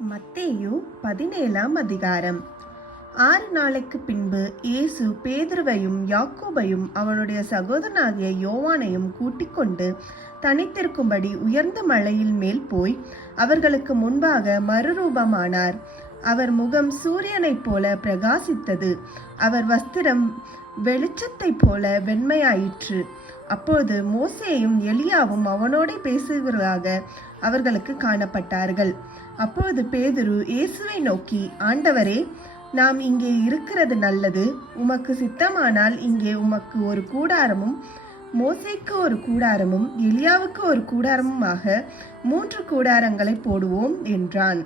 மத்தேயு 17 அதிகாரம். 6 நாளைக்கு பின்பு இயேசு பேதுருவையும் யாக்கோபையும் அவனுடைய சகோதரனாகிய யோவானையும் கூட்டிக் கொண்டு தனித்திருக்கும்படி உயர்ந்த மலையில் மேல் போய் அவர்களுக்கு முன்பாக மறுரூபமானார். அவர் முகம் சூரியனைப் போல பிரகாசித்தது. அவர் வஸ்திரம் வெளிச்சத்தைப் போல வெண்மையாயிற்று. அப்போது மோசேயும் எலியாவும் அவனோட பேசுகிறதாக அவர்களுக்கு காணப்பட்டார்கள். அப்போது பேதுரு இயேசுவை நோக்கி, ஆண்டவரே, நாம் இங்கே இருக்கிறது நல்லது. உமக்கு சித்தமானால் இங்கே உமக்கு ஒரு கூடாரமும், மோசேக்கு ஒரு கூடாரமும், எலியாவுக்கு ஒரு கூடாரமுமாக 3 கூடாரங்களை போடுவோம் என்றான்.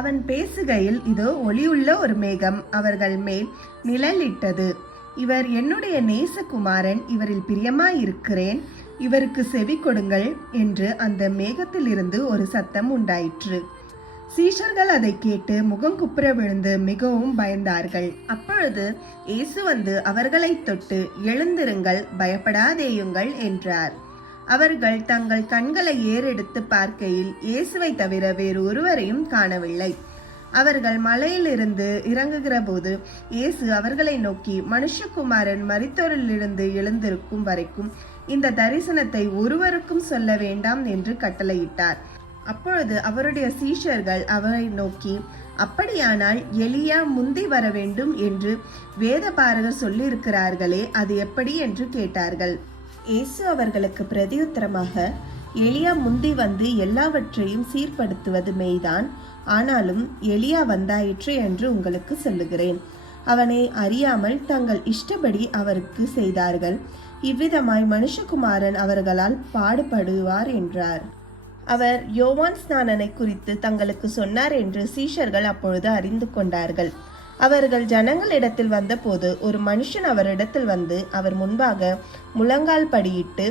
அவன் பேசுகையில் இதோ ஒளியுள்ள ஒரு மேகம் அவர்கள் மேல் நிழலிட்டது. இவர் என்னுடைய நேசகுமாரன், இவரில் பிரியமாயிருக்கிறேன், இவருக்கு செவி கொடுங்கள் என்று அந்த மேகத்திலிருந்து ஒரு சத்தம் உண்டாயிற்று. சீஷர்கள் அதை கேட்டு முகம் குப்புற விழுந்து மிகவும் பயந்தார்கள். அப்பொழுது இயேசு வந்து அவர்களை தொட்டு, எழுந்திருங்கள், பயப்படாதேயுங்கள் என்றார். அவர்கள் தங்கள் கண்களை ஏறெடுத்து பார்க்கையில் இயேசுவை தவிர வேறு ஒருவரையும் காணவில்லை. அவர்கள் மலையிலிருந்து இறங்குகிற போது இயேசு அவர்களை நோக்கி, மனுஷகுமாரன் மரித்தோரிலிருந்து எழுந்திருக்கும் வரைக்கும் இந்த தரிசனத்தை ஒருவருக்கும் சொல்ல வேண்டாம் என்று கட்டளையிட்டார். அப்பொழுது அவருடைய சீஷர்கள் அவரை நோக்கி, அப்படியானால் எலியா முந்தி வர வேண்டும் என்று வேதபாரகர் சொல்லியிருக்கிறார்களே, அது எப்படி என்று கேட்டார்கள். இயேசு அவர்களுக்கு பிரதியுத்தரமாக, எலியா முந்தி வந்து எல்லாவற்றையும் சீர்படுத்துவது மெய்தான். ஆனாலும் எலியா வந்தாயிற்று என்று உங்களுக்கு சொல்லுகிறேன். அவனை அறியாமல் தங்கள் இஷ்டப்படி அவருக்கு செய்தார்கள். இவ்விதமாய் மனுஷகுமாரன் அவர்களால் பாடுபடுவார் என்றார். அவர் யோவான் ஸ்நானனை குறித்து தங்களுக்கு சொன்னார் என்று சீஷர்கள் அப்பொழுது அறிந்து கொண்டார்கள். அவர்கள் ஜனங்களிடத்தில் வந்தபோது ஒரு மனுஷன் அவரிடத்தில் வந்து அவர் முன்பாக முழங்கால் படியிட்டு,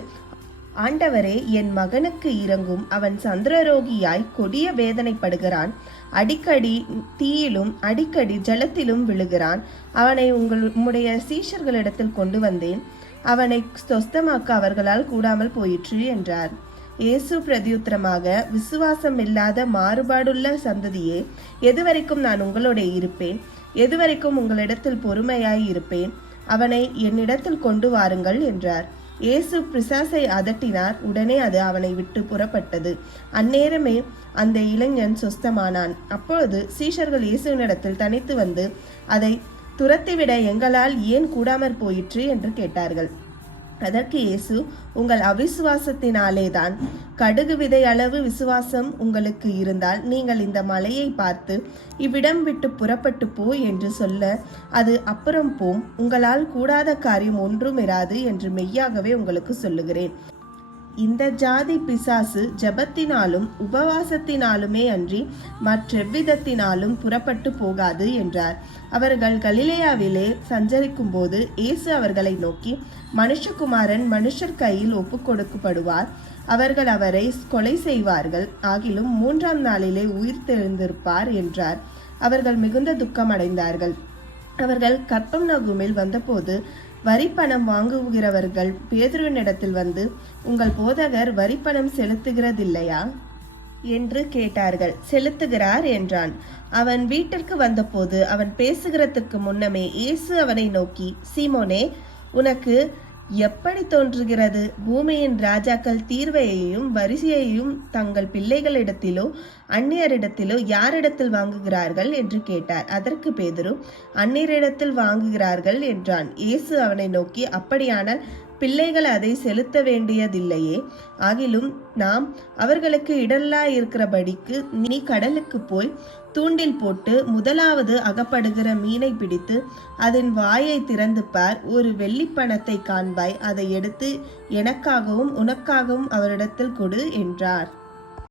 ஆண்டவரே, என் மகனுக்கு இரங்கும், அவன் சந்திரரோகியாய் கொடிய வேதனைப்படுகிறான். அடிக்கடி தீயிலும் அடிக்கடி ஜலத்திலும் விழுகிறான். அவனை உம்முடைய சீஷர்களிடத்தில் கொண்டு வந்தேன். அவனை சொஸ்தமாக்க அவர்களால் கூடாமல் போயிற்று என்றார். இயேசு பிரதியுத்தரமாக, விசுவாசம் இல்லாத மாறுபாடுள்ள சந்ததியே, எதுவரைக்கும் நான் உங்களோட இருப்பேன்? எதுவரைக்கும் உங்களிடத்தில் பொறுமையாய் இருப்பேன்? அவனை என்னிடத்தில் கொண்டு வாருங்கள் என்றார். இயேசு பிசாசை அதட்டினார். உடனே அது அவனை விட்டு புறப்பட்டது. அந்நேரமே அந்த இளைஞன் சொஸ்தமானான். அப்பொழுது சீஷர்கள் இயேசுவினிடத்தில் தனித்து வந்து, அதை துரத்திவிட எங்களால் ஏன் கூடாமற் போயிற்று என்று கேட்டார்கள். அதற்கு இயேசு, உங்கள் அவிசுவாசத்தினாலேதான். கடுகு விதை அளவு விசுவாசம் உங்களுக்கு இருந்தால் நீங்கள் இந்த மலையை பார்த்து, இவ்விடம் விட்டு புறப்பட்டு போ என்று சொல்ல அது அப்புறம் போம். உங்களால் கூடாத காரியம் ஒன்றும் இராது என்று மெய்யாகவே உங்களுக்கு சொல்லுகிறேன். இந்த ஜாதி பிசாசு ஜெபத்தினாலும் உபவாசத்தினாலுமே அன்றி மற்றெவ்விதத்தினாலும் புறப்பட்டு போகாது என்றார். அவர்கள் கலிலேயாவிலே சஞ்சரிக்கும் போது இயேசு அவர்களை நோக்கி, மனுஷகுமாரன் மனுஷர் கையில் ஒப்பு கொடுக்கப்படுவார். அவர்கள் அவரை கொலை செய்வார்கள். ஆகிலும் 3ஆம் நாளிலே உயிர் தெழுந்திருப்பார் என்றார். அவர்கள் மிகுந்த துக்கம் அடைந்தார்கள். அவர்கள் கப்பர்நகூமில் வந்தபோது வரிப்பணம் வாங்குகிறவர்கள் பேதுருவினிடத்தில் வந்து, உங்கள் போதகர் வரிப்பணம் செலுத்துகிறதில்லையா என்று கேட்டார்கள். செலுத்துகிறார் என்றான். அவன் வீட்டிற்கு வந்தபோது அவன் பேசுகிறதுக்கு முன்னமே இயேசு அவனை நோக்கி, சீமோனே, உனக்கு எப்படி தோன்றுகிறது? பூமியின் ராஜாக்கள் தீர்வையையும் வரிசையையும் தங்கள் பிள்ளைகளிடத்திலோ அந்நியரிடத்திலோ யாரிடத்தில் வாங்குகிறார்கள் என்று கேட்டார். அதற்கு பேதுரு, அந்நியரிடத்தில் வாங்குகிறார்கள் என்றான். இயேசு அவனை நோக்கி, அப்படியானால் பிள்ளைகள் அதை செலுத்த வேண்டியதில்லையே. ஆகிலும் நாம் அவர்களுக்கு இடல்லா இருக்கிறபடிக்கு நீ கடலுக்கு போய் தூண்டில் போட்டு முதலாவது அகப்படுகிற மீனை பிடித்து அதன் வாயை திறந்து பார். ஒரு வெள்ளிப்பணத்தை காண்பாய். அதை எடுத்து எனக்காகவும் உனக்காகவும் அவரிடத்தில் கொடு என்றார்.